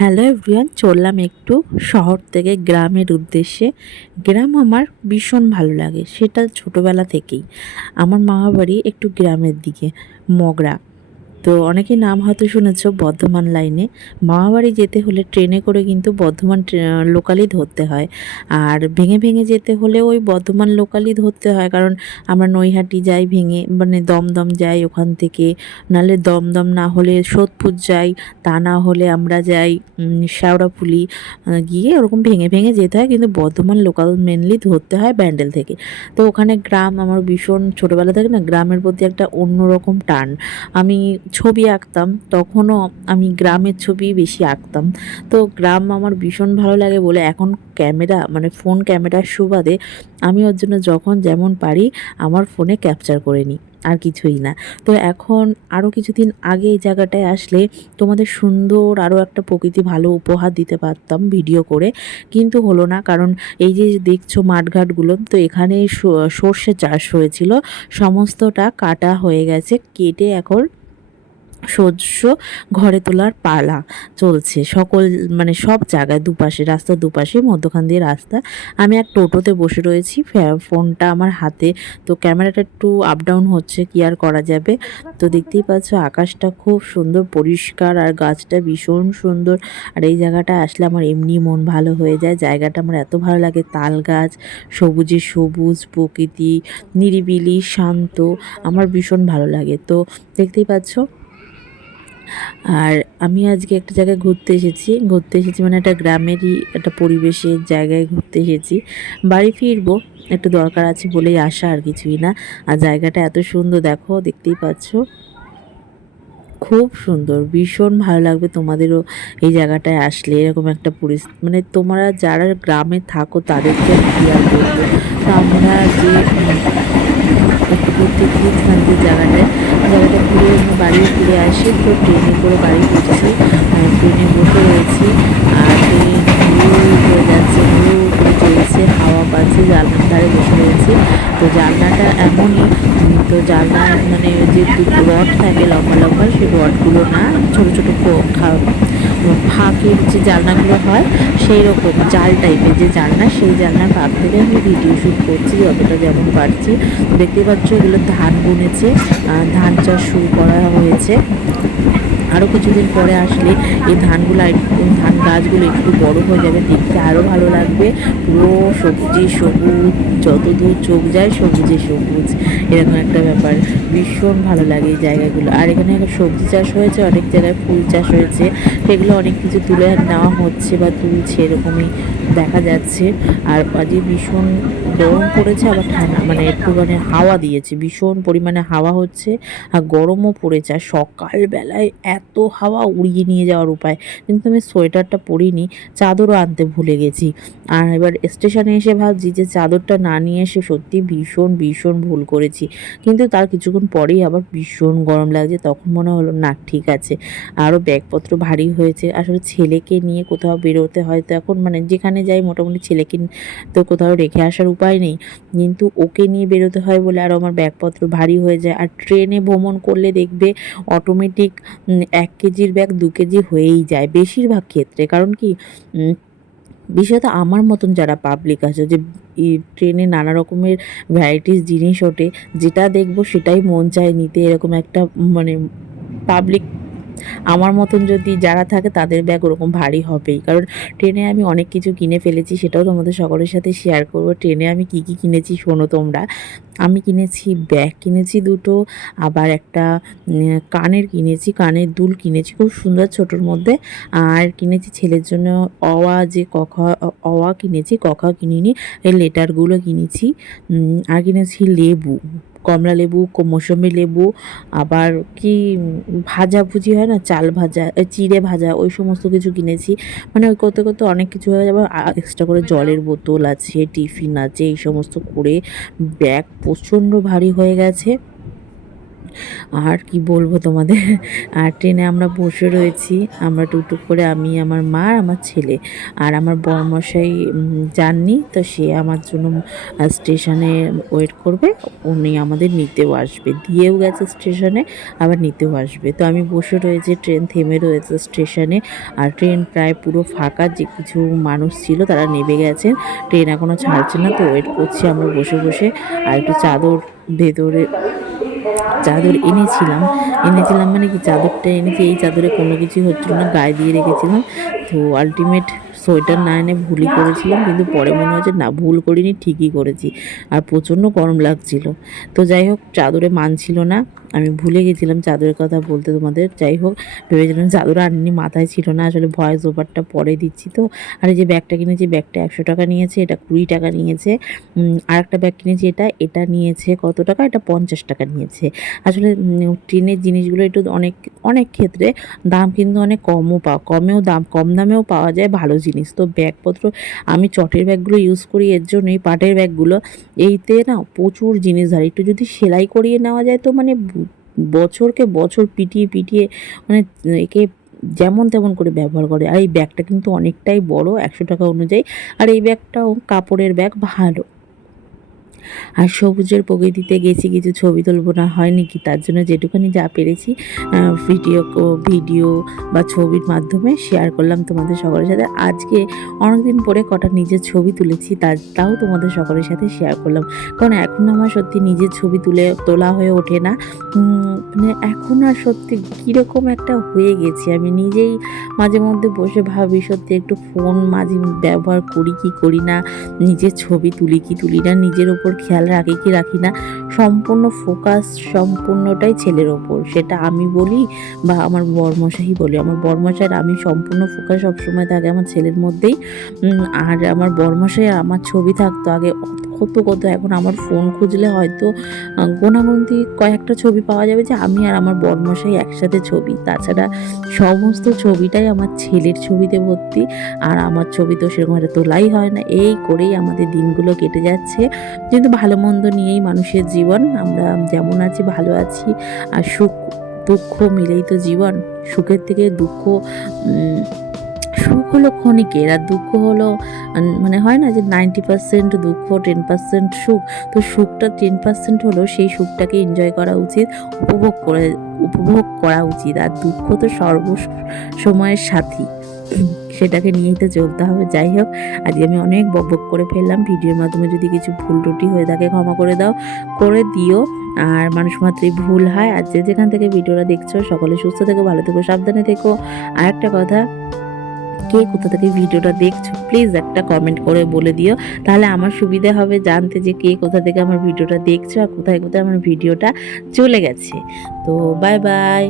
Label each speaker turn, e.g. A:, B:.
A: Hello everyone চললাম একটু শহর থেকে গ্রামের উদ্দেশ্যে। গ্রাম আমার ভীষণ ভালো লাগে, সেটা ছোটোবেলা থেকেই। আমার মামা বাড়ি একটু গ্রামের দিকে, মগরা। তো অনেকেই নাম হয়তো শুনেছ বর্ধমান লাইনে। মামাবাড়ি যেতে হলে ট্রেনে করে কিন্তু বর্ধমান লোকালই ধরতে হয়। আর ভেঙে ভেঙে যেতে হলে ওই বর্ধমান লোকালই ধরতে হয়। কারণ আমরা নৈহাটি যাই ভেঙে মানে দমদম যাই ওখান থেকে। নাহলে দমদম না হলে সোদপুর যাই তা না হলে আমরা যাই আহ, গিয়ে ওরকম ভেঙে ভেঙে যেতে হয়। কিন্তু বর্ধমান লোকাল মেনলি ধরতে হয় ব্যান্ডেল থেকে। তো ওখানে গ্রাম আমার ভীষণ ছোটোবেলা থেকে না গ্রামের প্রতি একটা অন্যরকম টান। আমি ছবি আঁকতাম, তখনও আমি গ্রামের ছবি বেশি আঁকতাম। তো গ্রাম আমার ভীষণ ভালো লাগে বলে এখন ক্যামেরা মানে ফোন ক্যামেরার সুবাদে আমি ওর জন্য যখন যেমন পারি, আমার ফোনে ক্যাপচার করে নিই, আর কিছুই না। তো এখন আরও কিছুদিন আগে এই জায়গাটায় আসলে তোমাদের সুন্দর আরও একটা প্রকৃতি ভালো উপহার দিতে পারতাম ভিডিও করে, কিন্তু হলো না, কারণ এই যে দেখছ মাঠঘাটগুলো, তো এখানে সর্ষে চাষ হয়েছিল, সমস্তটা কাটা হয়ে গেছে, কেটে এখন শস্য ঘরে তোলার পালা চলছে। সকল মানে সব জায়গায় দুপাশে, রাস্তার দুপাশে, মধ্যখান দিয়ে রাস্তা। আমি এক টোটোতে বসে রয়েছি। ফোনটা আমার হাতে। তো ক্যামেরাটা একটু আপ ডাউন হচ্ছে, কি আর করা যাবে? তো দেখতেই পাচ্ছ, আকাশটা খুব সুন্দর, পরিষ্কার, আর গাছটা ভীষণ সুন্দর। আর এই জায়গাটা আসলে আমার এমনি মন ভালো হয়ে যায়। জায়গাটা আমার এত ভালো লাগে। তাল গাছ, সবুজে সবুজ প্রকৃতি, নিরিবিলি, শান্ত, আমার ভীষণ ভালো লাগে। তো দেখতেই পাচ্ছ আর আমি আজকে একটা জায়গায় ঘুরতে এসেছি। ঘুরতে এসেছি মানে একটা গ্রামেরই একটা পরিবেশের জায়গায় ঘুরতে এসেছি। বাড়ি ফিরবো, একটু দরকার আছে বলেই আসা আর কিছুই না। আর জায়গাটা এত সুন্দর, দেখো, দেখতেই পাচ্ছ। খুব সুন্দর, ভীষণ ভালো লাগবে তোমাদেরও এই জায়গাটায় আসলে। এরকম একটা পরিস্থিতি মানে তোমরা যারা গ্রামে থাকো তাদেরকে আমরা যে ঘুরতে গিয়েছিলাম যে জায়গাটায়। জায়গাটা ঘুরে বাড়ি ফিরে আসি তো ট্রেনে করে বাড়ি ফিরছি। ট্রেনে বসে রয়েছি। আর ট্রেনে ঘুরে যাচ্ছে হু চলছে হাওয়া পাচ্ছে, জানলার ধারে বসে রয়েছে। তো জানলাটা এমনই তো জানলার মানে যে রড থাকে লম্বা লম্বা, সেই রডগুলো না ছোটো ছোটো ফাঁকের যে জানলাগুলো হয় সেই রকম জাল টাইপের যে জানলা, সেই জানলার ফাঁক থেকে আমি ভিডিও শ্যুট করছি যতটা যেমন পারছি। দেখতে পাচ্ছ এগুলো ধান বুনেছে ধান চাষ শুরু করা হয়েছে। আরও কিছুদিন পরে আসলে এই ধানগুলো ধান গাছগুলো একটু বড় হয়ে যাবে, দেখতে আরও ভালো লাগবে। পুরো সবজি সবুজ যত দূর চোখ যায় সবুজে সবুজ। এরকম একটা ব্যাপার। ভীষণ ভালো লাগে এই জায়গাগুলো। আর এখানে সবজি চাষ হয়েছে, অনেক জায়গায় ফুল চাষ হয়েছে। সেগুলো অনেক কিছু তুলে নেওয়া হচ্ছে বা তুলছে এরকমই দেখা যাচ্ছে। আর আজকে ভীষণ গরম পড়েছে, আবার ঠান্ডা মানে একটুখানি হাওয়া দিয়েছে। ভীষণ পরিমাণে হাওয়া হচ্ছে আর গরমও পড়েছে। আর সকালবেলায় এত হাওয়া উড়িয়ে নিয়ে যাওয়ার উপায়। কিন্তু আমি সোয়েটারটা পরিনি, চাদরও আনতে ভুলে গেছি। আর এবার স্টেশনে এসে ভাবছি যে চাদরটা না নিয়ে এসে সত্যি ভীষণ ভীষণ ভুল করেছি। কিন্তু তার কিছুক্ষণ পরেই আবার ভীষণ গরম লাগছে। তখন মনে হলো, না, ঠিক আছে। আরও ব্যাগপত্র ভারী হয়েছে। আসলে ছেলেকে নিয়ে কোথাও বেরোতে হয় তো এখন মানে যেখানে যাই মোটামুটি ছেলেকে তো কোথাও রেখে আসার উপায় নেই। কিন্তু ওকে নিয়ে বেরোতে হয় বলে আরও আমার ব্যাগপত্র ভারী হয়ে যায়। আর ট্রেনে ভ্রমণ করলে দেখবে অটোমেটিক এক কেজির ব্যাগ দু কেজি হয়েই যায় বেশিরভাগ ক্ষেত্রে। কারণ কি বিশেষত আমার মতন যারা পাবলিক আছে যে ট্রেনে নানা রকমের ভ্যারাইটিস জিনিস ওঠে, যেটা দেখব সেটাই মন চায় নিতে। এরকম একটা মানে পাবলিক আমার মতন যদি যারা থাকে, তাদের ব্যাগ ওরকম ভারী হবেই। কারণ ট্রেনে আমি অনেক কিছু কিনে ফেলেছি, সেটাও তোমাদের সকলের সাথে শেয়ার করব। ট্রেনে আমি কি কি কিনেছি শোনো তোমরা। আমি কিনেছি ব্যাগ কিনেছি দুটো, আবার একটা কানের কিনেছি, কানের দুল কিনেছি, খুব সুন্দর ছোটোর মধ্যে। আর কিনেছি ছেলের জন্য অওয়া যে কখা, অওয়া কিনেছি, কখা কিনিনি, এই লেটারগুলো কিনেছি। আর কিনেছি লেবু। কমলা লেবু মৌসুমি লেবু আবার কি ভাজাভুজি ভাজা ভুজি হয় না? চাল ভাজা চিড়ে ভাজা ওই সমস্ত কিছু কিনেছি। মানে ওই করতে করতে অনেক কিছু হয়ে যাবে। এক্সট্রা করে জলের বোতল আছে টিফিন আছে এই সমস্ত করে ব্যাগ প্রচণ্ড ভারী হয়ে গেছে। আর কি বলব তোমাদের? আর ট্রেনে আমরা বসে রয়েছি। আমরা টুকটুক করে আমি, আমার মা আমার ছেলে। আর আমার বরমশাই যাননি, তো সে আমার জন্য স্টেশনে ওয়েট করবে। উনি আমাদের নিতেও আসবে। দিয়েও গেছে স্টেশনে, আবার নিতেও আসবে। তো আমি বসে রয়েছি, ট্রেন থেমে রয়েছে স্টেশনে। আর ট্রেন প্রায় পুরো ফাঁকা, যে কিছু মানুষ ছিল তারা নেমে গেছেন। ট্রেন এখনও ছাড়ছে না, তো ওয়েট করছি আমরা বসে বসে। আর একটু চাদর ভেতরে চাদর এনেছিলাম। এনেছিলাম মানে কি চাদরটা এনেছি, এই চাদরে কোনো কিছু হচ্ছিল না, গায়ে দিয়ে রেখেছিলাম। তো আলটিমেট সোয়েটার না এনে ভুলই করেছিলাম, কিন্তু পরে মনে হয়েছে, না, ভুল করিনি, ঠিকই করেছি। আর প্রচণ্ড গরম লাগছিল। তো যাই হোক, চাদরে মানছিল না। আমি ভুলে গেছিলাম চাদরের কথা বলতে তোমাদের। যাই হোক, ভেবেছিলাম চাদর আনিনি মাথায় ছিল না, আসলে ভয়েস ওভারটা পরে দিচ্ছি তো। আর এই যে ব্যাগটা কিনেছি, ব্যাগটা একশো টাকা নিয়েছে, এটা কুড়ি টাকা নিয়েছে। আর একটা ব্যাগ কিনেছি, এটা এটা নিয়েছে কত টাকা? এটা পঞ্চাশ টাকা নিয়েছে। আসলে ট্রেনের জিনিসগুলো একটু অনেক অনেক ক্ষেত্রে দাম কিন্তু অনেক কমও পাওয়া কমেও দাম, কম দামেও পাওয়া যায় ভালো জিনিস। তো ব্যাগপত্র আমি চটের ব্যাগগুলো ইউজ করি, এর জন্যই পাটের ব্যাগগুলো। এইতে না প্রচুর জিনিস ধরে, একটু যদি সেলাই করিয়ে নেওয়া যায় তো মানে বছরকে বছর পিটিয়ে পিটিয়ে মানে একে যেমন তেমন করে ব্যবহার করে। আর এই ব্যাগটা কিন্তু অনেকটাই বড়, একশো টাকা অনুযায়ী। আর এই ব্যাগটাও কাপড়ের ব্যাগ, ভালো। আর সবুজের প্রকৃতিতে গেছি, কিছু ছবি তুলবো, না হয়নি কি তার জন্য যেটুখানি যা পেরেছি ভিডিও ভিডিও বা ছবির মাধ্যমে শেয়ার করলাম তোমাদের সকলের সাথে। আজকে অনেকদিন পরে কটা নিজের ছবি তুলেছি, তা, তাও তোমাদের সকলের সাথে শেয়ার করলাম। কারণ এখন আমার সত্যি নিজের ছবি তুলে তোলা হয়ে ওঠে না। মানে এখন আর সত্যি কীরকম একটা হয়ে গেছি। আমি নিজেই মাঝে মধ্যে বসে ভাবি, সত্যি একটু ফোন মাঝে ব্যবহার করি কি করি না, নিজের ছবি তুলি কি তুলি না, নিজের ওপর খেয়াল রাখি কি রাখি না, সম্পূর্ণ ফোকাস সম্পূর্ণটাই ছেলের ওপর। সেটা আমি বলি বা আমার বর্মশাহী বলি। আমার বর্মশাহের আমি সম্পূর্ণ ফোকাস সবসময় থাকে আমার ছেলের মধ্যেই। আর আমার বর্মশাহী আমার ছবি থাকতো আগে কত কত এখন আমার ফোন খুঁজলে হয়তো গোনাগুনতি কয়েকটা ছবি পাওয়া যাবে যে আমি আর আমার বরমশাই একসাথে ছবি। তাছাড়া সমস্ত ছবিটাই আমার ছেলের ছবিতে ভর্তি, আর আমার ছবি তো সেরকম একটা তোলাই হয় না। এই করেই আমাদের দিনগুলো কেটে যাচ্ছে। কিন্তু ভালো মন্দ নিয়েই মানুষের জীবন। আমরা যেমন আছি, ভালো আছি। আর সুখ, দুঃখ মিলেই তো জীবন। সুখের থেকে দুঃখ সুখ হলো ক্ষণিকের আর দুঃখ হলো মানে হয় না যে নাইনটি পার্সেন্ট দুঃখ টেন পার্সেন্ট সুখ, তো সুখটা টেন পার্সেন্ট হলো সেই সুখটাকে এনজয় করা উচিত, উপভোগ করে, উপভোগ করা উচিত, আর দুঃখ তো সর্ব সময়ের সাথী, সেটাকে নিয়েই তো চলতে হবে, যাই হোক, আজকে আমি অনেক বকবক করে ফেললাম, ভিডিওর মাধ্যমে যদি কিছু ভুল ত্রুটি হয়ে থাকে ক্ষমা করে দাও, করে দিও, আর মানুষ মাত্রই ভুল হয় আর যে যেখান থেকে ভিডিওটা দেখছ, সকলে সুস্থ থেকো, ভালো থেকো, সাবধানে থেকো, আর একটা কথা কে কোথা থেকে ভিডিওটা দেখছ প্লিজ একটা কমেন্ট করে বলে দিও। তাহলে আমার সুবিধা হবে জানতে যে কে কোথা থেকে আমার ভিডিওটা দেখছ আর কোথায় কোথায় আমার ভিডিওটা চলে গেছে। তো বাই বাই